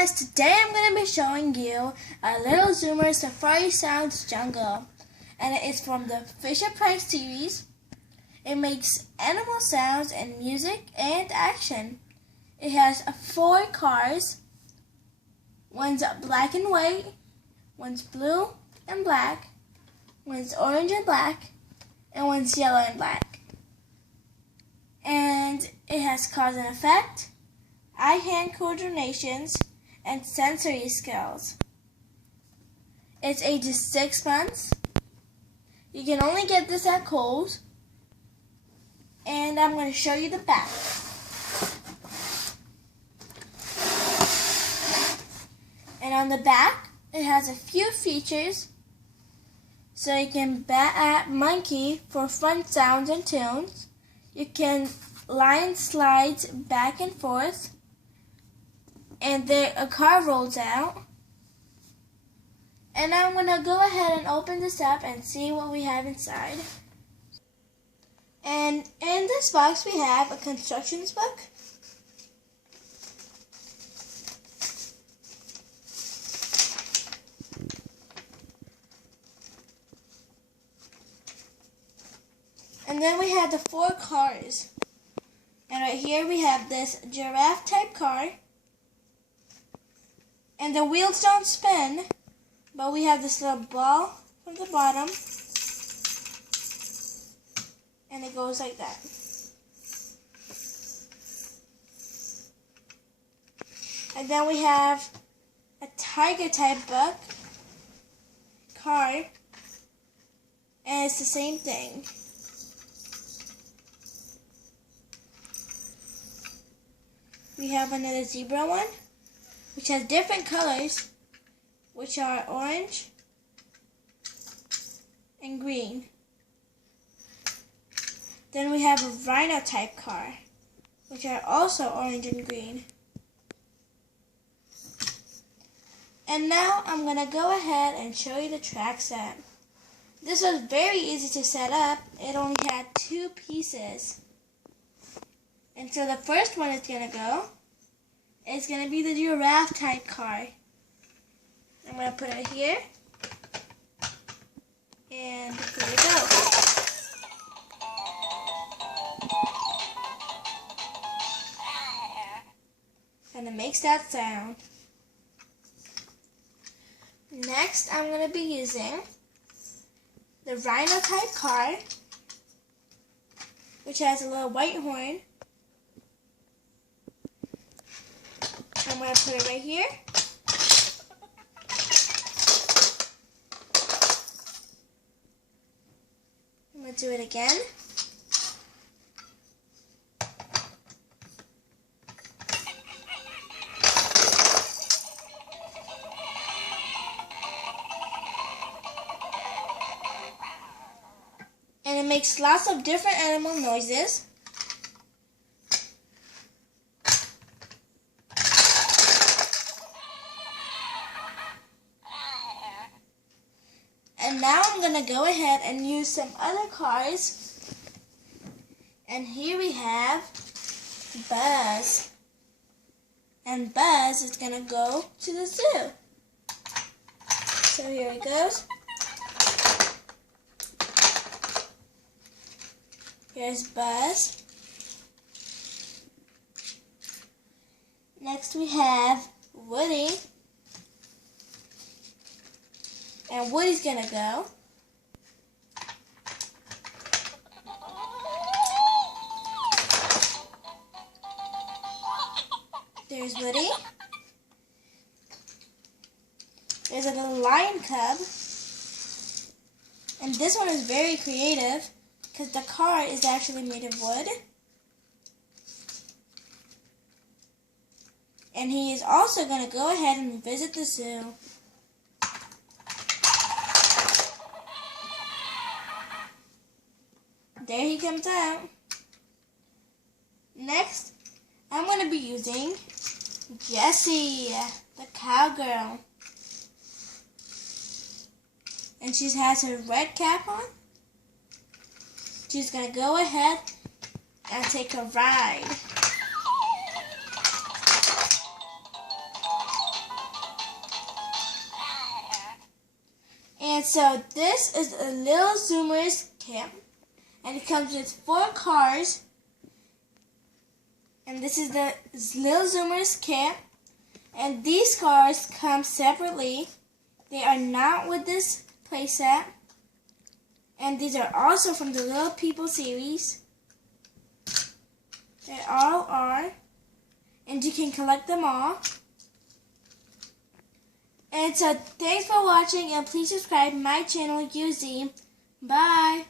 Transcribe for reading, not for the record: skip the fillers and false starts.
guys, today I'm going to be showing you a Little Zoomer Safari Sounds Jungle, and it is from the Fisher Price series. It makes animal sounds and music and action. It has 4 cars. One's black and white, one's blue and black, one's orange and black, and one's yellow and black. And it has cause and effect, eye-hand coordinations, and sensory skills. It's ages 6 months. You can only get this at Kohl's. And I'm going to show you the back. And on the back, it has a few features. So you can bat at monkey for fun sounds and tunes. You can line slides back and forth. And there a car rolls out. And now I'm going to go ahead and open this up and see what we have inside. And in this box we have a constructions book. And then we have the 4 cars. And right here we have this giraffe type car. And the wheels don't spin, but we have this little ball from the bottom. And it goes like that. And then we have a tiger type book car. And it's the same thing. We have another zebra one, which has different colors, which are orange and green. Then we have a rhino type car, which are also orange and green. And now I'm going to go ahead and show you the track set. This was very easy to set up. It only had 2 pieces. And so the first one is going to go. It's going to be the giraffe type car. I'm going to put it here. And here we go. And it makes that sound. Next, I'm going to be using the rhino type car, which has a little white horn. I'm going to put it right here. I'm going to do it again. And it makes lots of different animal noises. And now I'm going to go ahead and use some other cars. And here we have Buzz. And Buzz is going to go to the zoo. So here it goes. Here's Buzz. Next we have Woody. And Woody's gonna go. There's Woody. There's a little lion cub. And this one is very creative because the car is actually made of wood. And he is also going to go ahead and visit the zoo. There he comes out. Next, I'm going to be using Jessie, the cowgirl. And she has her red cap on. She's going to go ahead and take a ride. And so this is a Little Zoomers kit. And it comes with 4 cars. And this is the Little Zoomers kit. And these cars come separately. They are not with this playset. And these are also from the Little People series. They all are. And you can collect them all. And so thanks for watching, and please subscribe to my channel, UZ. Bye.